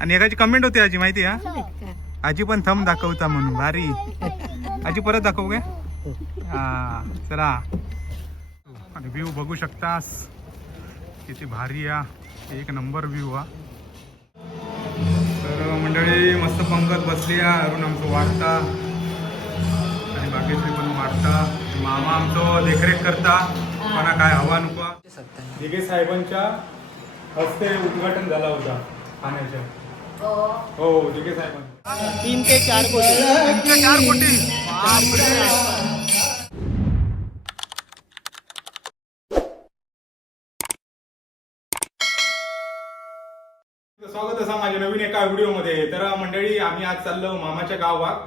आणि एकाची कमेंट होती आजी माहिती हा, आजी पण थंब दाखवता म्हणून भारी. आजी परत दाखवू काय? हा चला. आणि व्ह्यू बघू शकतास किती भारी हा, एक नंबर व्ह्यू हा. तर मंडळी मस्त पंगत बसली आहे. अरुण आमचं वाटता आणि बाकीचे पण वाटता. मामा आमचं देखरेख करता कोणा काय हवा नको. दिघे साहेबांच्या हस्ते उद्घाटन झाला होता ठाण्याच्या. हो दिघे साहेबांचा 3 ते 4 कोटी. 3 ते 4 कोटी. बापरे. स्वागत असा माझ्या नवीन एका व्हिडिओमध्ये. तर मंडळी आम्ही आज चाललो मामाच्या गावात,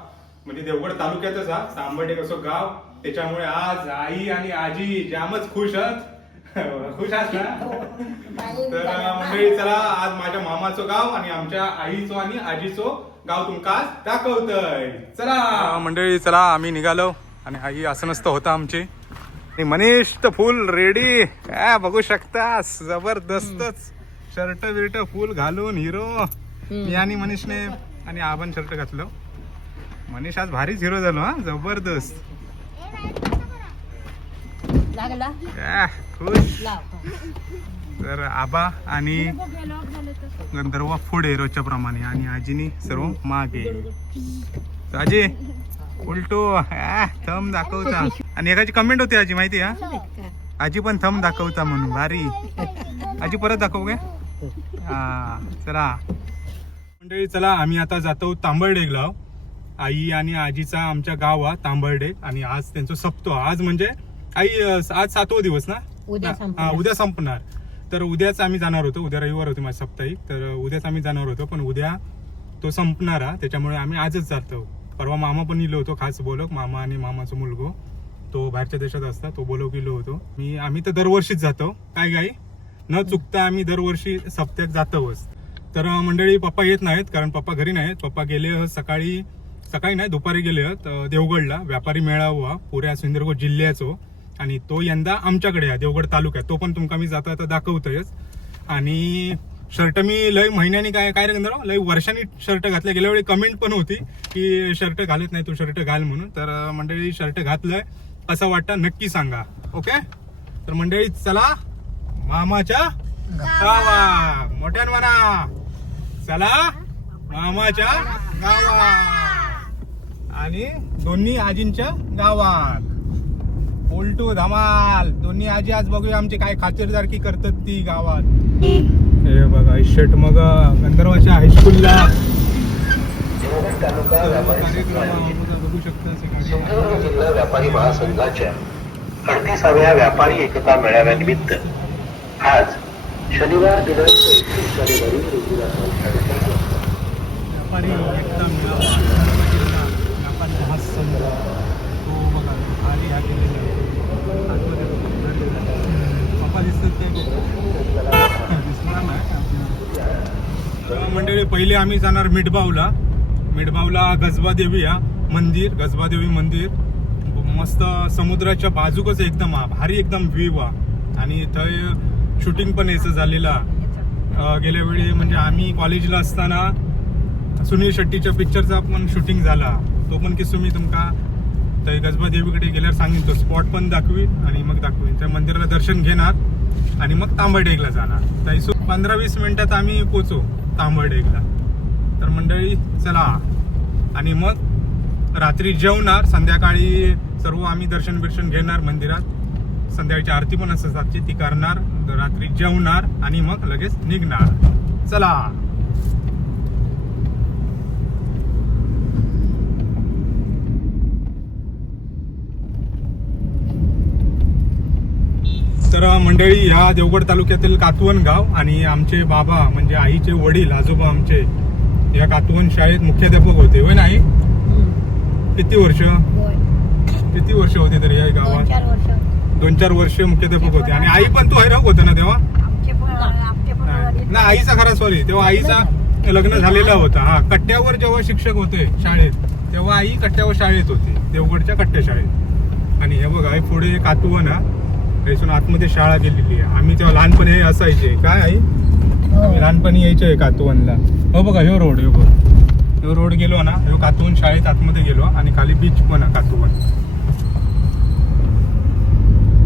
म्हणजे देवगड तालुक्यातच हा सांबर्डे कसं गाव. त्याच्यामुळे आज आई आणि आजी जामच खुश आहेत. खुश आहात ना? तर मंडळी चला आज माझ्या मामाचं गाव आणि आमच्या आईचं आणि आजीचं गाव तुमका आज दाखवतय. चला मंडळी चला आम्ही निघालो. आणि आई असं नसतं होतं आमची. आणि मनीष तर फुल रेडी काय बघू शकतास. जबरदस्तच शर्ट बिर्ट फुल घालून हिरो. मी आणि मनीषने आणि आपण शर्ट घातलं. मनीष आज भारीच हिरो झालो हा, जबरदस्त. खुश. तर आबा आणि गंधर्व पुढे रोजच्या प्रमाणे आणि आजीनी सर्व मागे. आजी उलटो थंब दाखवता. आणि एकाची कमेंट होती आजी माहिती हा, आजी पण थंब दाखवता म्हणून भारी. आजी परत दाखवू काय? हा चला मंडळी चला आम्ही आता जातो तांबर्डेला. आई आणि आजीचा आमच्या गाव हा तांबर्डे. आणि आज त्यांचं सप्तो. आज म्हणजे आई आज 7वा दिवस ना. उद्या संपणार. तर उद्याच आम्ही जाणार होतो. उद्या रविवार होती माझी साप्ताहिक. तर उद्याच आम्ही जाणार होतो पण उद्या तो संपणार हा. त्याच्यामुळे आम्ही आजच जातो. परवा मामा पण इलो होतो खास बोलक. मामा आणि मामाचा मुलगो तो बाहेरच्या देशात असता. तो बोलक इलो होतो. आम्ही तर दरवर्षीच जातो. काय गाई न चुकता आम्ही दरवर्षी सप्त्यात जातोच. तर मंडळी पप्पा येत नाहीत कारण पप्पा घरी नाहीत. पप्पा गेले सकाळी नाही दुपारी गेले देवगडला. व्यापारी मेळावा पुऱ्या सिंधुदुर्ग जिल्ह्याचो. आणि तो यंदा आमच्याकडे आहे देवगड तालुक्यात. तो पण तुमका मी जाता आता दाखवतोयच. आणि शर्ट मी लय महिन्यानी काय रे गंधर्व लय वर्षांनी शर्ट घातले. गेल्या वेळी कमेंट पण होती की शर्ट घालत नाही तू शर्ट घाल म्हणून. तर मंडळी शर्ट घातलंय. कसं वाटतं नक्की सांगा. ओके तर मंडळी चला मामाच्या गावा. मोठ्यान म्हणा चला मामाच्या गावात. आणि दोन्ही आजींच्या गावात उलटू धमाल. दोन्ही आजी आज बघूया आमची काय खातिरदारकी करतात ती गावात. हे बघा शर्ट मग गंधर्वाच्या हायस्कूलला बघू शकता. सिंधुदुर्ग जिल्हा व्यापारी महासंघाच्या 38व्या व्यापारी एकता मेळाव्यानिमित्त आज शनिवार दिनांक 21 जानेवारी रोजी व्यापारी एकता मेळावा व्यापारी महासंघ तो बघा आली ह्या केलेला पप्पा दिसतात ते दिसणार नाही. मंडळी पहिले आम्ही जाणार मिठबावला. गजबा देवी हा मंदिर. गजबा देवी मंदिर मस्त समुद्राच्या बाजूकच एकदम भारी एकदम व्ह्यू हा. आणि थंय शूटिंग पण यायचं झालेला गेल्या वेळी. म्हणजे आम्ही कॉलेजला असताना सुनील शेट्टीच्या पिक्चरचा पण शूटिंग झाला. तो पण किस्सो मी तुमका तर गजबा देवीकडे गेल्यावर सांगेन. तो स्पॉट पण दाखवीन आणि मग दाखवीन. त्या मंदिराला दर्शन घेणार आणि मग तांबर्डेला जाणार. तर 15-20 मिनिटात आम्ही पोचू तांबर्डेला. तर मंडळी चला. आणि मग रात्री जेवणार. संध्याकाळी सर्व आम्ही दर्शन बिर्शन घेणार मंदिरात. संध्याकाळची आरती पण असतात ती करणार. रात्री जेवणार आणि मग लगेच निघणार. चला तर मंडळी ह्या देवगड तालुक्यातील कातवन गाव. आणि आमचे बाबा म्हणजे आईचे वडील आजोबा आमचे या कातवन शाळेत मुख्याध्यापक होते. होय नाही किती वर्ष होते तरी या गावात? 2-4 वर्ष मुख्याध्यापक होते. आणि आई पण तो हैराक होता ना तेव्हा ना. आईचा खरा सॉरी तेव्हा आईचा लग्न झालेला होता. हा कट्ट्यावर जेव्हा शिक्षक होते शाळेत तेव्हा आई कट्ट्यावर शाळेत होती देवगडच्या कट्ट्या शाळेत. आणि हे बघा पुढे कातवन हा. इथून आतमध्ये शाळा गेलेली आहे. आम्ही तेव्हा लहानपणी असायचे काय आई आम्ही लहानपणी यायचो कातवनला. हो बघा ह्यो रोड ह्यो रोड गेलो ना, ह्यो कातवण शाळेत आतमध्ये गेलो आणि खाली बीच पण आहे कातवण.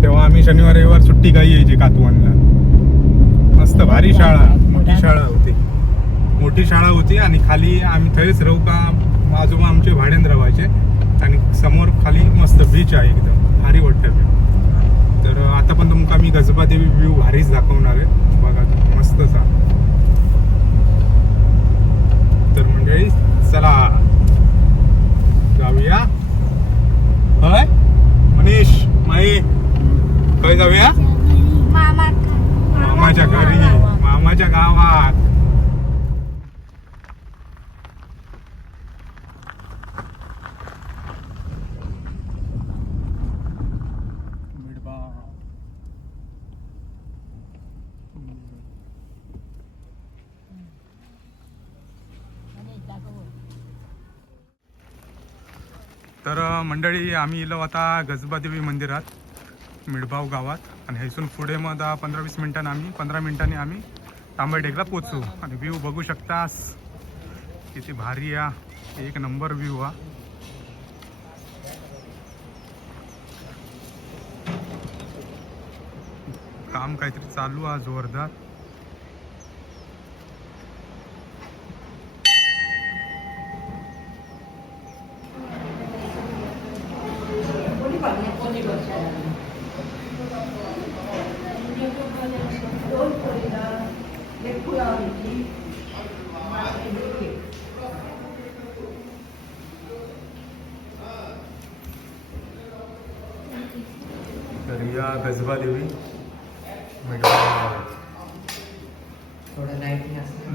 तेव्हा आम्ही शनिवार रविवार सुट्टी काही यायची कातवणला. मस्त भारी शाळा, मोठी शाळा होती आणि खाली आम्ही थंयच राहू का, आजोबा आमचे भाड्यान राहायचे आणि समोर खाली मस्त बीच आहे, एकदम भारी वाटतं व्ह्यू. तर आता पण तुमका मी गजबा देवी व्ह्यू भारीच दाखवणार आहे. बघा मस्तच आहे. तर मंडळी चला जाऊया. होय मनीष माई काय जाऊया? मामाच्या घरी, मामाच्या गावात. तर मंडळी आम्ही इलो आता गजबादेवी मंदिरात मिडबाव गावात आणि हैसून पुढे मग 15-20 मिनिटांनी आम्ही 15 मिनिटांनी आम्ही तांबडेकला पोचू. आणि व्ह्यू बघू शकतास किती भारी आ, एक नंबर व्ह्यू हा. काम काहीतरी चालू आहे जोरदार. तर या गजबा देवी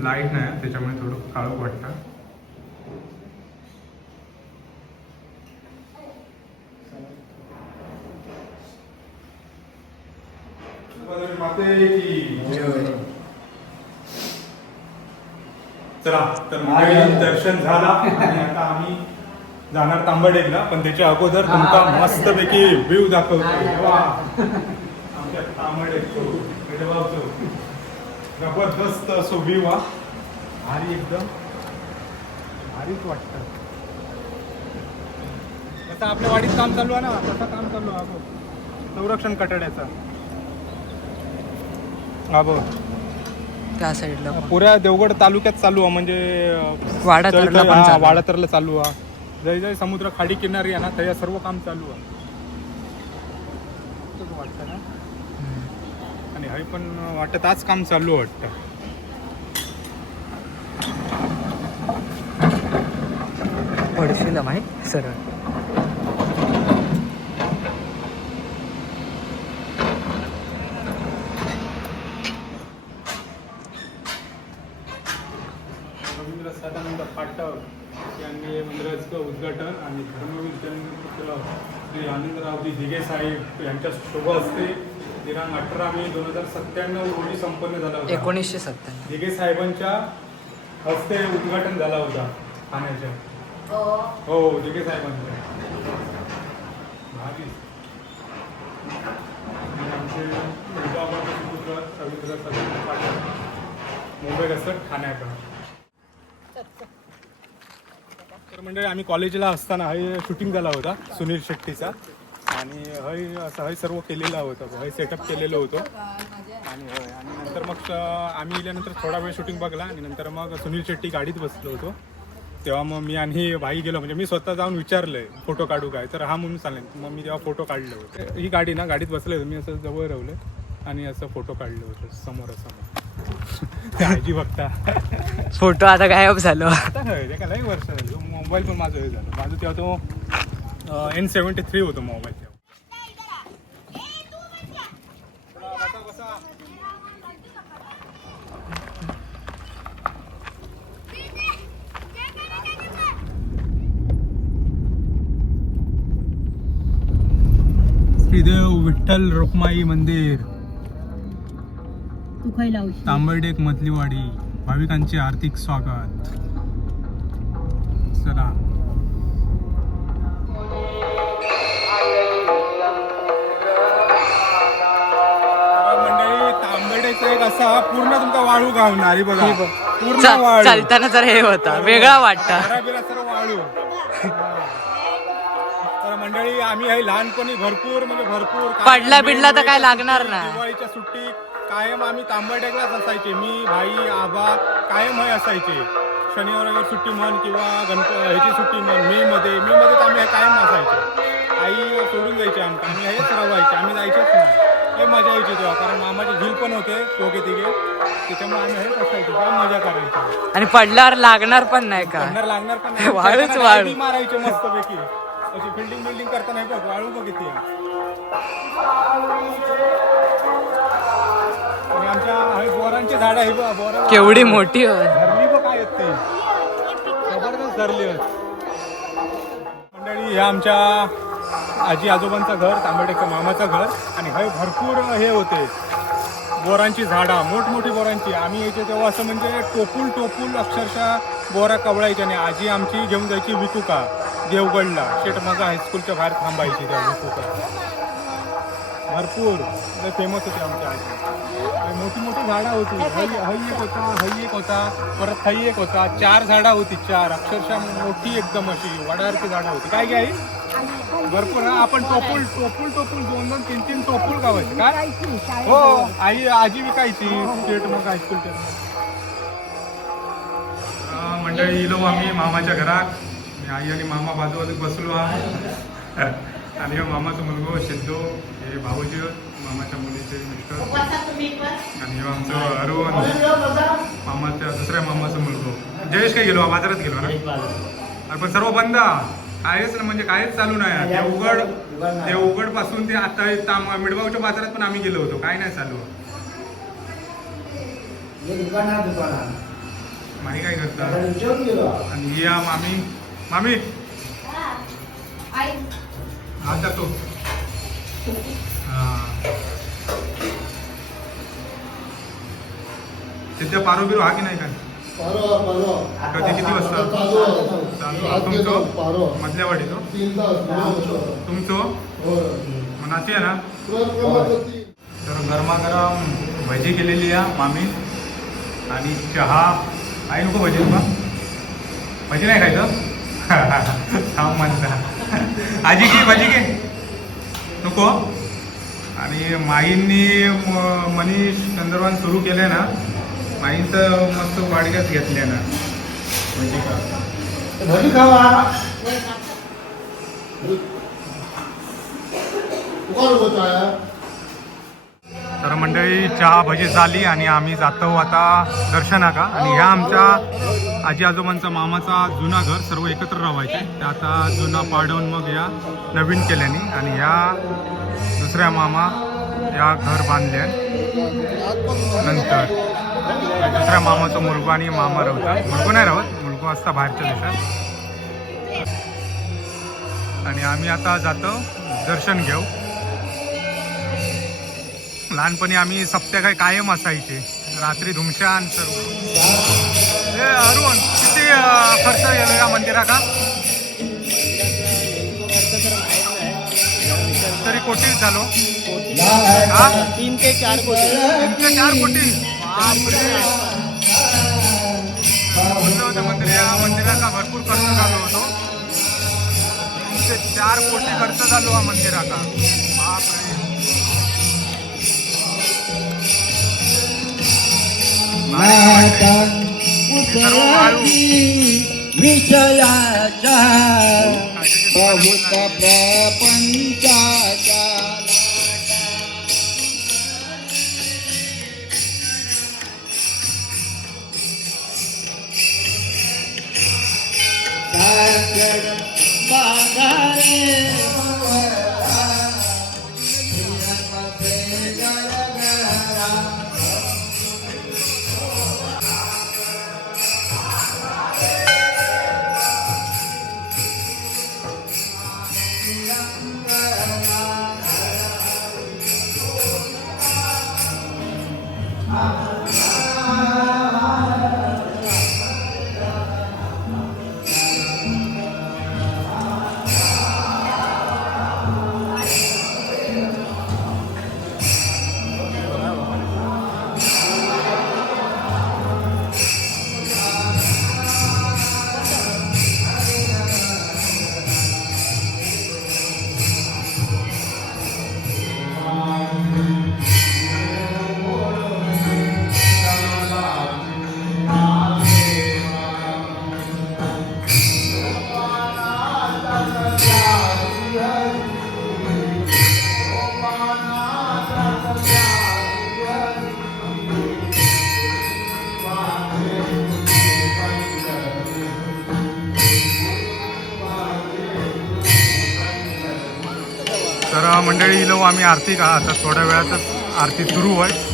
लाईट नाही त्याच्यामुळे थोडं काळोख वाटतं. चला तर दर्शन झाला आणि आता आम्ही जाणार तांबडेकला, पण त्याच्या अगोदर तुमका मस्तपैकी व्ह्यू दाखवतो. आमच्या तांबडेकचो जबरदस्त असो व्ह्यू हा, भारी एकदम भारीच वाटतं. आता आपल्या वाडीत काम चालू आहे ना, आता काम चालू आहे संरक्षण कटड्याचा. हा बघ त्या साईडला पुऱ्या देवगड तालुक्यात चालू आहे, म्हणजे वाडातरला चालू आहे. जय जय समुद्र खाडी किनारी आहे ना, त्या सर्व काम चालू आहे वाटतं ना. आणि हे पण वाटत आज काम चालू वाटतं. पडशील माहीत सरळ. रवींद्र सदानंद पाटक यांनी मंदिराचं उद्घाटन आणि धर्मवीर पुत्र श्री आनंदरावजी दिघे साहेब यांच्या शुभ हस्ते दिनांक 18 मे 2097 रोजी संपन्न झाला होता. 1997 दिघे साहेबांच्या हस्ते उद्घाटन झाला होता ठाण्याच्या. हो दिघे साहेबांच्या भारी. आणि आमचे पुत्र रवींद्र सदानंद पाटक मुंबई असं ठाण्याकडं. तर म्हणजे आम्ही कॉलेजला असताना हे शूटिंग झाला होता सुनील शेट्टीचा आणि हय सर्व केलेलं होतं, हय सेटअप केलेलं होतं. आणि नंतर मग आम्ही इल्यानंतर थोडा वेळ शूटिंग बघला आणि नंतर मग सुनील शेट्टी गाडीत बसलो होतो. तेव्हा मग मी आणि भाई गेलो, म्हणजे मी स्वतः जाऊन विचारलंय फोटो काढू काय, तर हा म्हणून चालेल. मग मी तेव्हा फोटो काढले होते. ही गाडी ना गाडीत बसले होते, मी असं जवळ राहिलं आणि असं फोटो काढले होते समोरासमोर. आजी बघता फोटो आता गायब झालो. आता ते का लई वर्ष झालं. मोबाईल पण माझं हे झालं. माझं तेव्हा तो N73 होतो मोबाईल तेव्हा. श्रीदेव विठ्ठल रुक्माई मंदिर तांबडेक मधलीवाडी. भाविकांचे आर्थिक स्वागत. चला मंडळी, तांबडेचं एक असा पूर्ण तुमचा वाळू गावणार बघा. पूर्ण वाळू. चालताना जर हे होता वेगळा वाटता. घराबिरा सर्व वाळू. तर मंडळी आम्ही हे लहानपणी भरपूर म्हणजे भरपूर पडला बिडला तर काय लागणार नाही. दिवाळीच्या सुट्टी कायम आम्ही तांबरटेकलाच असायचे. मी भाई आबा कायम हे असायचे. शनिवार रविवार सुट्टी म्हण किंवा ह्याची सुट्टी म्हण मे मध्ये आम्ही कायम असायचे. आई सोडून जायची आमच्या. आम्ही हेच रवायचे. आम्ही जायचेच नाही. हे मजा यायची तेव्हा कारण मामाचे झील पण होते दोघे तिघे. त्याच्यामुळे आम्ही हेच असायचो. काय मजा करायची. आणि पडल्यावर लागणार पण नाही का. लागणार पण नाही. वाळूच वाळू. मारायचे मस्तपैकी. अशी बिल्डिंग करताना बघ वाळू बघ किती आहे. आणि आमच्या बोरांची झाडं आहे बघ. बोरा केवढी मोठी धरली बघ काय येत ते जबरदस्त धरली. मंडळी ह्या आमच्या आजी आजोबांचं घर तांबेडेचं मामाचं घर. आणि हे भरपूर हे होते बोरांची झाडं मोठमोठी बोरांची. आम्ही यायचे तेव्हा असं म्हणजे टोपूल अक्षरशः बोरा कवळायच्या. आणि आजी आमची घेऊन जायची विकुका देवगडला. शेटमगा हायस्कूलच्या बाहेर थांबायची त्या विकुका. भरपूर फेमस होते आमच्या आजी. मोठी झाडं होती. हई एक होता परत हई एक होता. 4 झाडं होती. 4 अक्षरशः मोठी एकदम अशी वडारची झाडं होती. काय काय भरपूर. आपण टोपूल 2-2, 3-3 टोपूल गावायचे काय. हो आजी विकायची शेटमगा हायस्कूलच्या. मंडळी इलो आम्ही मामाच्या घरात. आई आणि मामा बाजूबाजू बसलो आणि मामाचा मुलगा सिद्धू हे भाऊजी मामाच्या मुलीचे मिस्टर. आणि आमचं अरुण मामाच्या दुसऱ्या मामाचा मुलगा. जयेश काय गेलो बाजारात गेलो ना. पण सर्व बंद कायच ना म्हणजे कायच चालू नाही. देवगड पासून ते आता मिडगावच्या बाजारात पण आम्ही गेलो होतो. काय नाही चालू. माही काय करतात. आणि या मामी आज जातो. सध्या पारो बिरो हा की नाही काय. कधी किती वाजता तुमचं मधल्या वाडीतो तुमचं मनाची आहे ना. तर गरमागरम भजी केलेली आहे मामी. आणि चहा. आई नको भजी तुका भजी नाही खायचं थांब म्हणता. आजी घे भजी घे नको. आणि माईंनी मनीष चंद्रवान सुरू केले ना. माईन तर मस्त वाडग्याच घेतल्या ना भजी खावा. तर मंडळी चहा भजी झाली आणि आम्ही जातो आता दर्शनाका. आणि ह्या आमच्या आजी आजोबांचा मामाचा जुना घर. सर्व एकत्र राहायचे. ते आता जुना पाडवून मग या नवीन केल्याने. आणि ह्या दुसऱ्या मामा या घर बांधले नंतर. दुसऱ्या मामाचा मुलगा आणि मामा राहतात. मुलगा नाही राहत. मुलगा असता बाहेरच्या देशात. आणि आम्ही आता जातो दर्शन घेऊ. लहानपणी आम्ही सप्त्या काय कायम असायचे. रात्री धुमशान सर्व. अरुण किती खर्च गेलो या मंदिरा का. तरी कोटी झालो. 3 ते 4 कोटी. 3 ते 4 कोटी. मंदिराचा भरपूर खर्च झालो होतो. 3 ते 4 कोटी खर्च झालो हा मंदिराचा. बापरे. विषयाच्या बहुत प्रपंचाच्या मंडळी इलो आम्ही आरती का आता थोड्या वेळातच आरती सुरू आहे.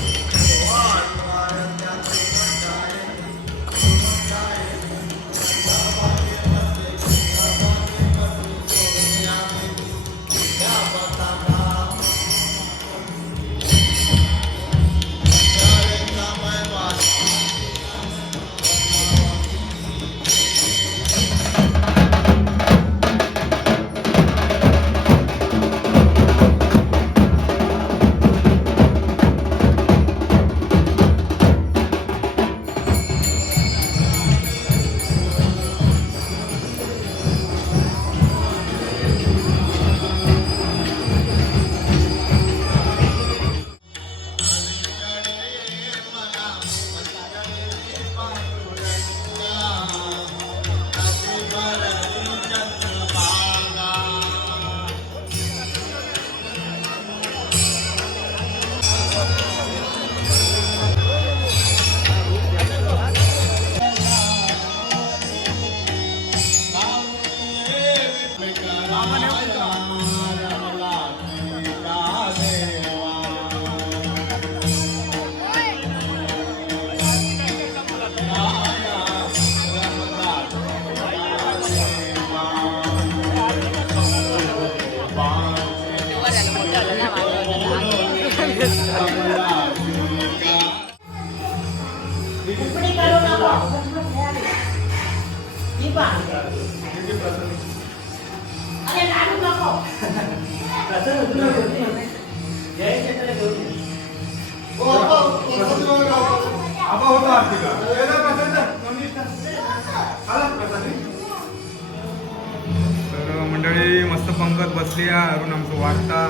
तर मंडळी मस्त पंगत बसली आहे. अरुण आमचं वाटता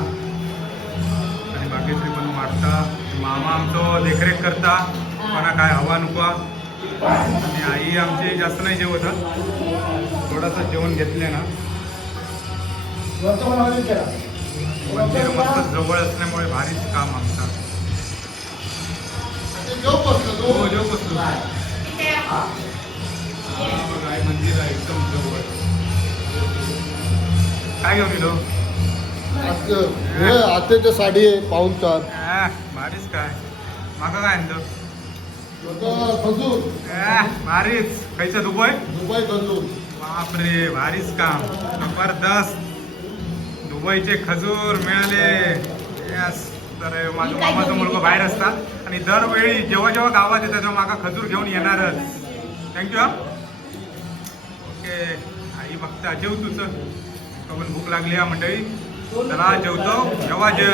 आणि भाग्यश्री पण वाटता. मामा आमचं देखरेख करता कोणा काय हवा नको. आणि आई आमची जास्त नाही जेवत, थोडंसं जेवण घेतले ना. मंदिर मस्त जवळ असल्यामुळे भारीच काम आमचा. हो जेव बसलो. काय मंदिर आहे एकदम जवळ. काय घेऊन गेलो? आत्याच्या साडी आहे पाऊन 4. भारीच काय माका काय आणतो? खजूर भारीच. खायचं दुबई खजूर. बापरे भारीच काम जबरदस्त. दुबईचे खजूर मिळाले. यस. तर माझा मामाचा मुलगा बाहेर असतात आणि दरवेळी जेव्हा जेव्हा गावात येतात तेव्हा माका खजूर घेऊन येणारच. थँक्यू हा. ओके आई बघता जेव तुझं पण भूक लागली हा मंडळी. चला जेवतो. जेव्हा जेव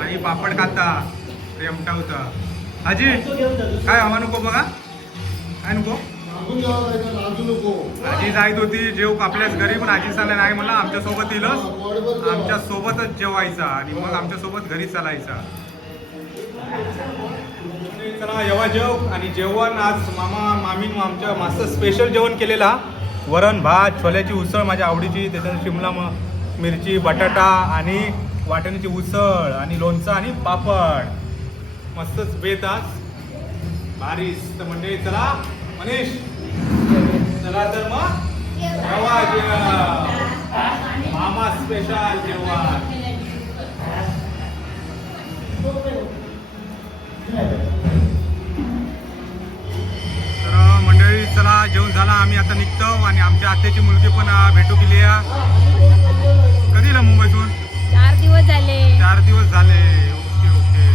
आणि पापड खाता प्रेमटा होता. आजी काय हवा नको बघा. काय नको. आजी जायत होती जेव आपल्याच घरी पण आजी चालला नाही म्हणला आमच्यासोबत येईलच. आमच्या सोबतच जेवायचा आणि मग आमच्या सोबत घरी चालायचा. चला जेव्हा जेव. आणि जेवण आज मामा मामीन आमच्या मस्त स्पेशल जेवण केलेला. वरण भात छोल्याची उसळ माझ्या आवडीची. त्याच्यानंतर शिमला मिरची बटाटा आणि वाटाण्याची उसळ आणि लोणचं आणि पापड. मस्तच बेत आज भारीच. तर म्हणजे चला मनीष चला तर मग मामा स्पेशल जेवण. तर मंडळी चला जेवण झाला. आम्ही आता निघतो आणि आमच्या आत्याची मुलगी पण भेटू केली आहे. कधीला मुंबईतून? 4 दिवस झाले. 4 दिवस झाले. Okay okay.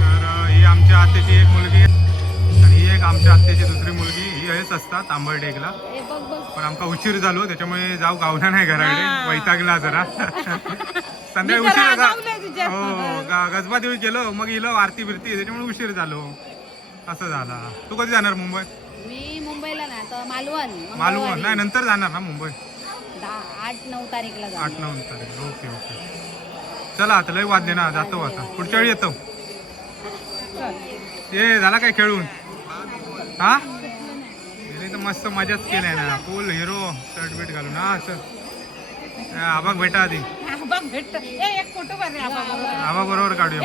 तर ही आमच्या आत्याची एक मुलगी आणि ही एक आमच्या आत्याची दुसरी मुलगी. ही हेच असतात आंबरडेकला. पण आमका उशीर झालो त्याच्यामुळे जाऊ गावना नाही घराकडे. वैतागला जरा. संध्याकाळी उशीर हो गजबा देवी गेलो मग इलो आरती बिरती त्याच्यामुळे उशीर झालो. असं झाला. तू कधी जाणार मुंबई? मी मुंबईला ना तर मालवण नाही नंतर जाणार ना मुंबई? 8-9 तारीखला 8-9 तारीख. Okay okay. चला आता लय वाद ना जातो. आता पुढच्या वेळी येतो. ये झाला काय खेळून? हा तर मस्त मजाच केलाय ना. फुल हिरो शर्ट बीट घालून. हा चल आबाग भेटा आधी. आबा बरोबर काढूया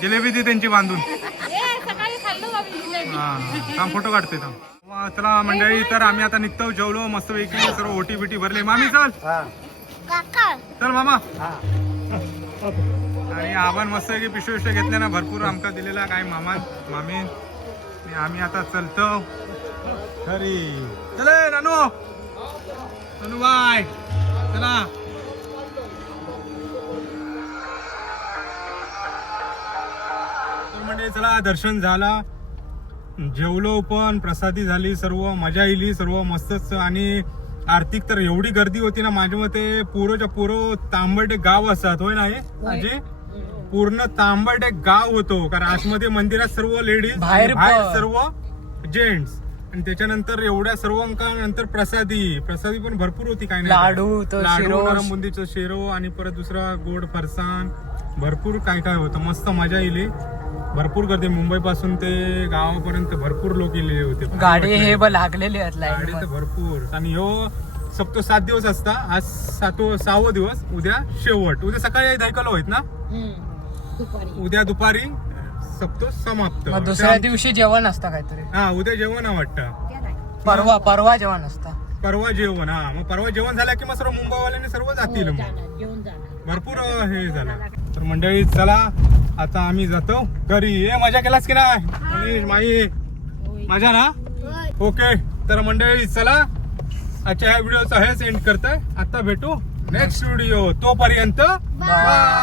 जिलेबी ती त्यांची बांधून. हा फोटो काढते थांब. चला मंडळी, तर आम्ही आता निघतो. जेवलो मस्त पैकी, सर्व ओटी बिटी भरले. मामी चल चल मामा. आणि आपण मस्त की पिशवी घेतल्या ना भरपूर आमका दिलेला काय मामा मामी. आणि आम्ही आता चलतो घरी. चले नानू नानू बाय चला. तर म्हणजे चला दर्शन झाला, जेवलो पण, प्रसादी झाली, सर्व मजा येईल, सर्व मस्तच. आणि आर्थिक तर एवढी गर्दी होती ना, माझ्या मते पुरोच्या पुरो तांबट गाव असतात होय ना हे आजी. पूर्ण तांबट एक गाव होतो, कारण आतमध्ये मंदिरात सर्व लेडीज, बाहेर सर्व जेंट्स. आणि त्याच्यानंतर एवढ्या सर्वांनंतर प्रसादी पण भरपूर होती. काय नाही, लाडू, तो शिरो, नरम बुंदीचं शिरो, आणि परत दुसरा गोड फरसाण, भरपूर काय काय होतं. मस्त मजा येईल. भरपूर गर्दी, मुंबई पासून ते गावापर्यंत भरपूर लोक गेलेले होते. गाडी हे लागलेले आहेत गाडी लाईन. तर भरपूर. आणि ह्यो सप्तो 7 दिवस असता, आज 6वा दिवस, उद्या शेवट. उद्या सकाळी दाखल होईत ना, उद्या दुपारी सप्तो समाप्त. मग दुसऱ्या दिवशी जेवण असतं काहीतरी. हा उद्या जेवण वाटतं. परवा जेवण असतं. परवा जेवण. हा मग परवा जेवण झालं की मग सर्व मुंबईवाल्याने सर्व जातील. मग भरपूर हे झालं. तर मंडळी चला आता आम्ही जातो घरी. ये मजा केलास की नाही मनीष माई? मजा ना? ओके. तर मंडळी चला आजच्या ह्या व्हिडिओचा हेच एंड करतोय. आता भेटू नेक्स्ट व्हिडिओ. तोपर्यंत बाय.